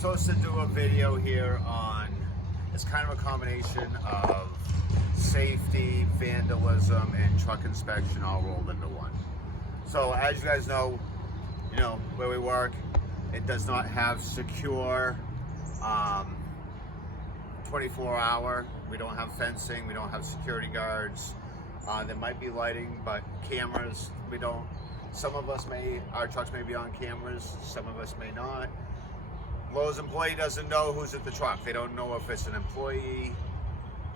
supposed to do a video here on, it's kind of a combination of safety, vandalism, and truck inspection all rolled into one. So as you guys know, where we work, it does not have secure 24-hour. We don't have fencing, we don't have security guards. There might be lighting, but cameras, we don't. Some of us our trucks may be on cameras, some of us may not. Lowe's employee doesn't know who's at the truck. They don't know if it's an employee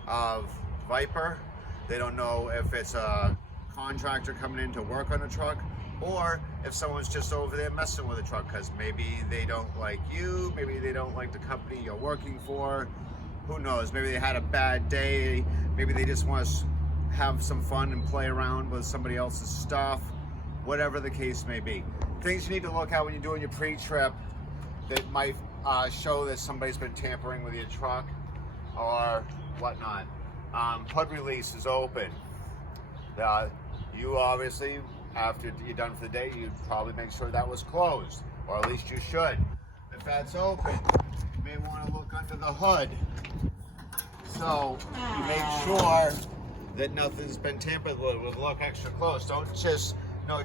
of Viper. They don't know if it's a contractor coming in to work on a truck, or if someone's just over there messing with a truck because maybe they don't like you, maybe they don't like the company you're working for. Who knows? Maybe they had a bad day. Maybe they just want to have some fun and play around with somebody else's stuff. Whatever the case may be. Things you need to look at when you're doing your pre-trip that might show that somebody's been tampering with your truck or whatnot. Hood release is open. You obviously, after you're done for the day, you'd probably make sure that was closed, or at least you should. If that's open, you may want to look under the hood. So you make sure that nothing's been tampered with. Look extra close. Don't just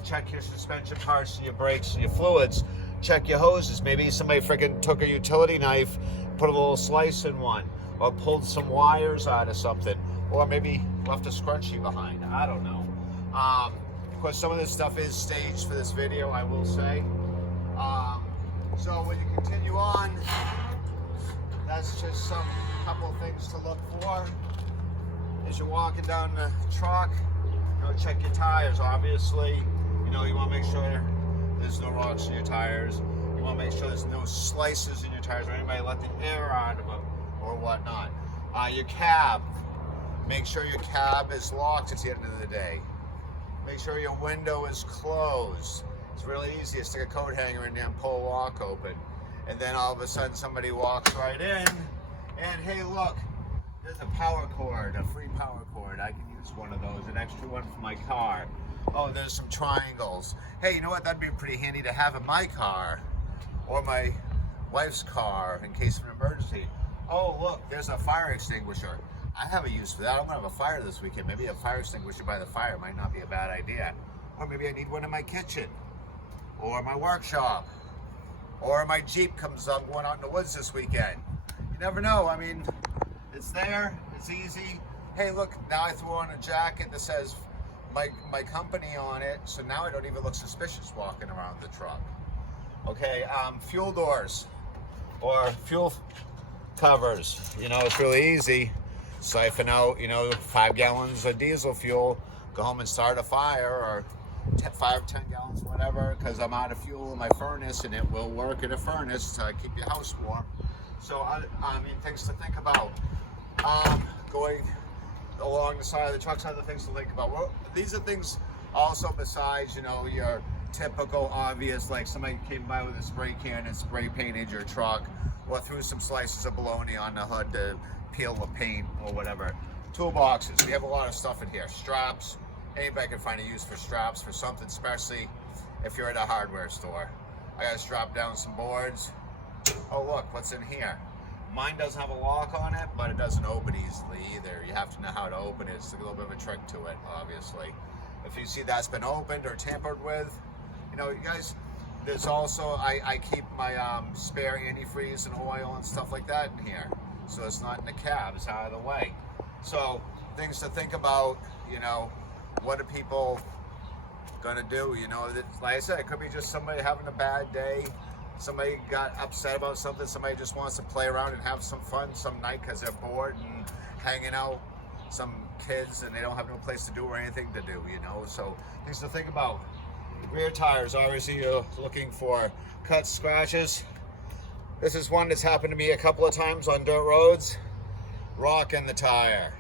check your suspension parts and your brakes and your fluids. Check your hoses. Maybe somebody freaking took a utility knife, put a little slice in one, or pulled some wires out of something, or maybe left a scrunchie behind. I don't know. Of course, some of this stuff is staged for this video, I will say. So when you continue on, that's just couple things to look for. As you're walking down the truck, check your tires. Obviously, you want to make sure there's no rocks in your tires. You want to make sure there's no slices in your tires, or anybody let the air out of them or whatnot. Your cab, make sure your cab is locked at the end of the day. Make sure your window is closed. It's really easy to stick a coat hanger in there and pull a lock open, and then all of a sudden somebody walks right in, and hey, look, there's a power cord, a free power cord. I can use one of those, an extra one for my car. Oh, there's some triangles. Hey, you know what? That'd be pretty handy to have in my car or my wife's car in case of an emergency. Oh, look, there's a fire extinguisher. I have a use for that. I'm gonna have a fire this weekend. Maybe a fire extinguisher by the fire might not be a bad idea. Or maybe I need one in my kitchen or my workshop, or my Jeep comes up going out in the woods this weekend. You never know. I mean, it's there, it's easy. Hey, look, now I threw on a jacket that says my company on it, so now I don't even look suspicious walking around the truck. Okay, fuel doors or fuel covers. It's really easy. Siphon out, 5 gallons of diesel fuel, go home and start a fire, or 5 or 10 gallons, whatever, because I'm out of fuel in my furnace, and it will work in a furnace to keep your house warm. So, I mean, things to think about. Going along the side of the trucks, other things to think about. Well, these are things also besides, your typical obvious, like somebody came by with a spray can and spray painted your truck, or threw some slices of bologna on the hood to peel the paint or whatever. Toolboxes, we have a lot of stuff in here. Straps, anybody can find a use for straps for something, especially if you're at a hardware store. I gotta strap down some boards. Oh, look, what's in here? Mine doesn't have a lock on it, but it doesn't open easily either. You have to know how to open it. It's a little bit of a trick to it, obviously. If you see that's been opened or tampered with, you guys, there's also, I keep my spare antifreeze and oil and stuff like that in here. So it's not in the cab, it's out of the way. So things to think about, what are people gonna do? Like I said, it could be just somebody having a bad day. Somebody got upset about something. Somebody just wants to play around and have some fun some night because they're bored and hanging out. Some kids and they don't have no place to do or anything to do, So things to think about. Rear tires, obviously you're looking for cuts, scratches. This is one that's happened to me a couple of times on dirt roads. Rock in the tire.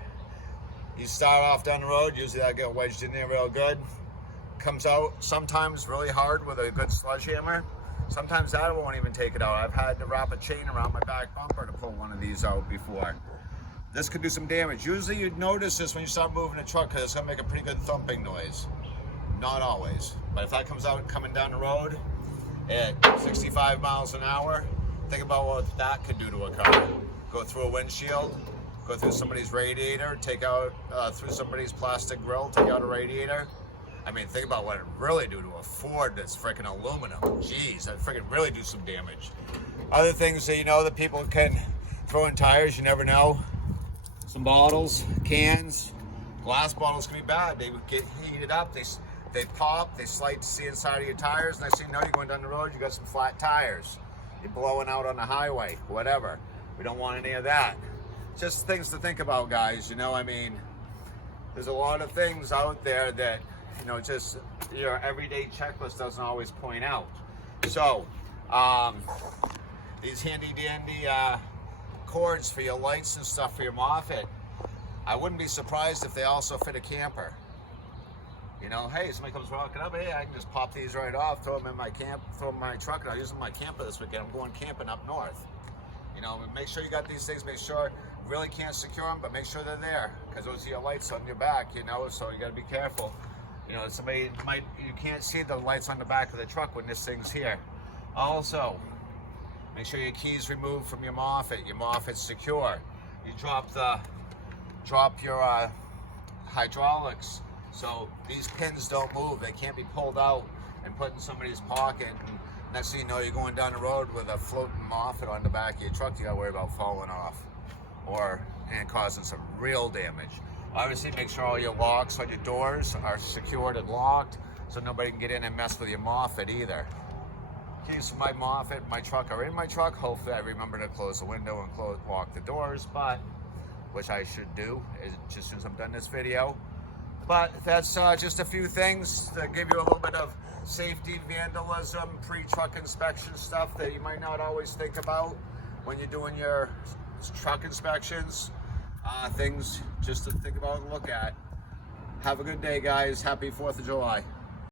You start off down the road, usually that get wedged in there real good. Comes out sometimes really hard with a good sledgehammer. Sometimes that won't even take it out. I've had to wrap a chain around my back bumper to pull one of these out before. This could do some damage. Usually you'd notice this when you start moving a truck because it's gonna make a pretty good thumping noise. Not always, but if that comes out coming down the road at 65 miles an hour, Think about what that could do to a car. Go through a windshield, go through somebody's radiator, take out through somebody's plastic grill, take out a radiator. I mean, think about what it really do to a Ford that's freaking aluminum. Jeez, that freaking really do some damage. Other things that you know that people can throw in tires, you never know. Some bottles, cans, glass bottles can be bad. They get heated up, they pop, they slide to the inside of your tires. Next thing you know, you're going down the road, you got some flat tires. You're blowing out on the highway, whatever. We don't want any of that. Just things to think about, guys. You know, I mean, there's a lot of things out there that, you know, just your everyday checklist doesn't always point out. So, these handy dandy cords for your lights and stuff for your Moffett, I wouldn't be surprised if they also fit a camper. You know, hey, somebody comes walking up, hey, I can just pop these right off, throw them in my throw them in my truck, and I'll use them in my camper this weekend. I'm going camping up north. You know, make sure you got these things, make sure, really can't secure them, but make sure they're there, because those are your lights on your back, you know, so you got to be careful. You know, you can't see the lights on the back of the truck when this thing's here. Also, make sure your key's removed from your Moffett's secure. You drop your hydraulics, so these pins don't move. They can't be pulled out and put in somebody's pocket, and next thing you know, you're going down the road with a floating Moffett on the back of your truck. You gotta worry about falling off and causing some real damage. Obviously, make sure all your locks on your doors are secured and locked, so nobody can get in and mess with your Moffett either. Keys for my Moffett, my truck are in my truck. Hopefully I remember to close the window and lock the doors, but which I should do just as soon as I'm done this video. But that's just a few things to give you a little bit of safety, vandalism, pre-truck inspection stuff that you might not always think about when you're doing your truck inspections. Things just to think about and look at. Have a good day, guys. Happy 4th of July.